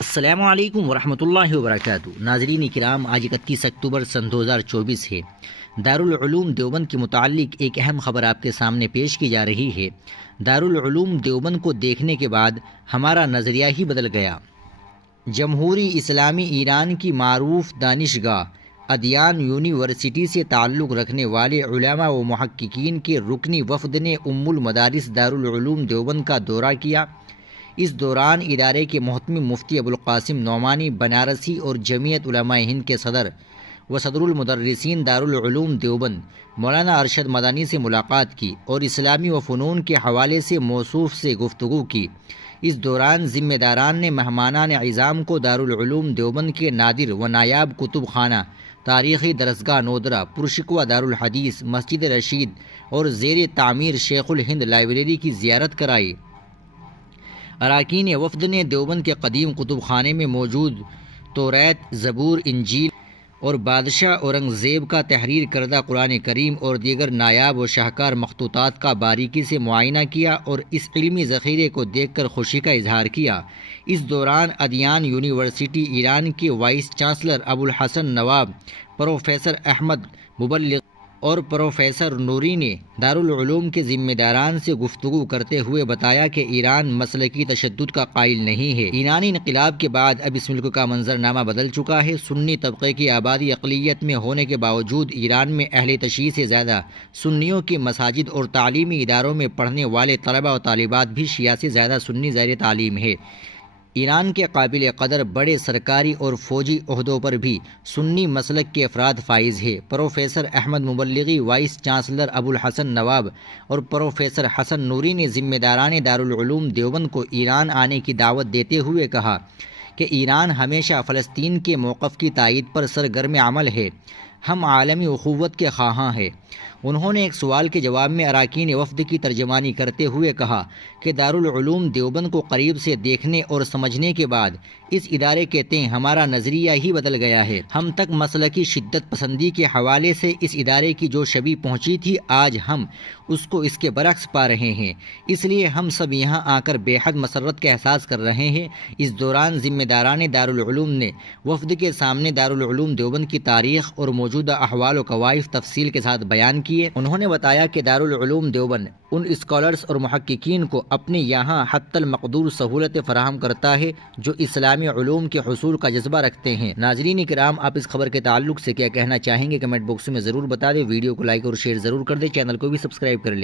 السلام علیکم ورحمۃ اللہ وبرکاتہ۔ ناظرین کرام، آج 31 اکتوبر سن 2024 ہے۔ دارالعلوم دیوبند کے متعلق ایک اہم خبر آپ کے سامنے پیش کی جا رہی ہے۔ دارالعلوم دیوبند کو دیکھنے کے بعد ہمارا نظریہ ہی بدل گیا۔ جمہوری اسلامی ایران کی معروف دانشگاہ ادیان یونیورسٹی سے تعلق رکھنے والے علماء و محققین کے رکنی وفد نے ام المدارس دارالعلوم دیوبند کا دورہ کیا۔ اس دوران ادارے کے محتمم مفتی ابوالقاسم نعمانی بنارسی اور جمعیت علماء ہند کے صدر و صدر المدرسین دارالعلوم دیوبند مولانا ارشد مدنی سے ملاقات کی اور اسلامی و فنون کے حوالے سے موصوف سے گفتگو کی۔ اس دوران ذمہ داران نے مہمانان اعظام کو دارالعلوم دیوبند کے نادر و نایاب کتب خانہ، تاریخی درسگاہ نودرہ، پرشکوہ دارالحدیث، مسجد رشید اور زیر تعمیر شیخ الہند لائبریری کی زیارت کرائی۔ اراکین وفد نے دیوبند کے قدیم کتب خانے میں موجود توریت، زبور، انجیل اور بادشاہ اورنگزیب کا تحریر کردہ قرآن کریم اور دیگر نایاب و شاہکار مخطوطات کا باریکی سے معائنہ کیا اور اس علمی ذخیرے کو دیکھ کر خوشی کا اظہار کیا۔ اس دوران ادیان یونیورسٹی ایران کے وائس چانسلر ابوالحسن نواب، پروفیسر احمد مبلغ اور پروفیسر نوری نے دارالعلوم کے ذمہ داران سے گفتگو کرتے ہوئے بتایا کہ ایران مسلکی تشدد کا قائل نہیں ہے۔ ایرانی انقلاب کے بعد اب اس ملک کا منظرنامہ بدل چکا ہے۔ سنی طبقے کی آبادی اقلیت میں ہونے کے باوجود ایران میں اہل تشیع سے زیادہ سنیوں کی مساجد اور تعلیمی اداروں میں پڑھنے والے طلبہ و طالبات بھی شیعہ سے زیادہ سنی زیر تعلیم ہے۔ ایران کے قابل قدر بڑے سرکاری اور فوجی عہدوں پر بھی سنی مسلک کے افراد فائز ہیں۔ Professor Ahmad Mobaleghi, vice chancellor Abolhassan Navab اور پروفیسر حسن نوری نے ذمہ داران دارالعلوم دیوبند کو ایران آنے کی دعوت دیتے ہوئے کہا کہ ایران ہمیشہ فلسطین کے موقف کی تائید پر سرگرم عمل ہے۔ ہم عالمی اخوت کے خواہاں ہیں۔ انہوں نے ایک سوال کے جواب میں اراکین وفد کی ترجمانی کرتے ہوئے کہا کہ دارالعلوم دیوبند کو قریب سے دیکھنے اور سمجھنے کے بعد اس ادارے کے تئیں ہمارا نظریہ ہی بدل گیا ہے۔ ہم تک مسلکی شدت پسندی کے حوالے سے اس ادارے کی جو شبیہ پہنچی تھی، آج ہم اس کو اس کے برعکس پا رہے ہیں۔ اس لیے ہم سب یہاں آ کر بے حد مسرت کا احساس کر رہے ہیں۔ اس دوران ذمہ داران دارالعلوم نے وفد کے سامنے دارالعلوم دیوبند کی تاریخ اور موجودہ احوال و کوائف تفصیل کے ساتھ بیان کیے۔ انہوں نے بتایا کہ دارالعلوم دیوبند ان اسکالرز اور محققین کو اپنے یہاں حتی المقدور سہولتیں فراہم کرتا ہے جو اسلامی علوم کے حصول کا جذبہ رکھتے ہیں۔ ناظرین کرام، آپ اس خبر کے تعلق سے کیا کہنا چاہیں گے؟ کمنٹ باکس میں ضرور بتا دیں۔ ویڈیو کو لائک اور شیئر ضرور کر دیں۔ چینل کو بھی سبسکرائب کر لیں۔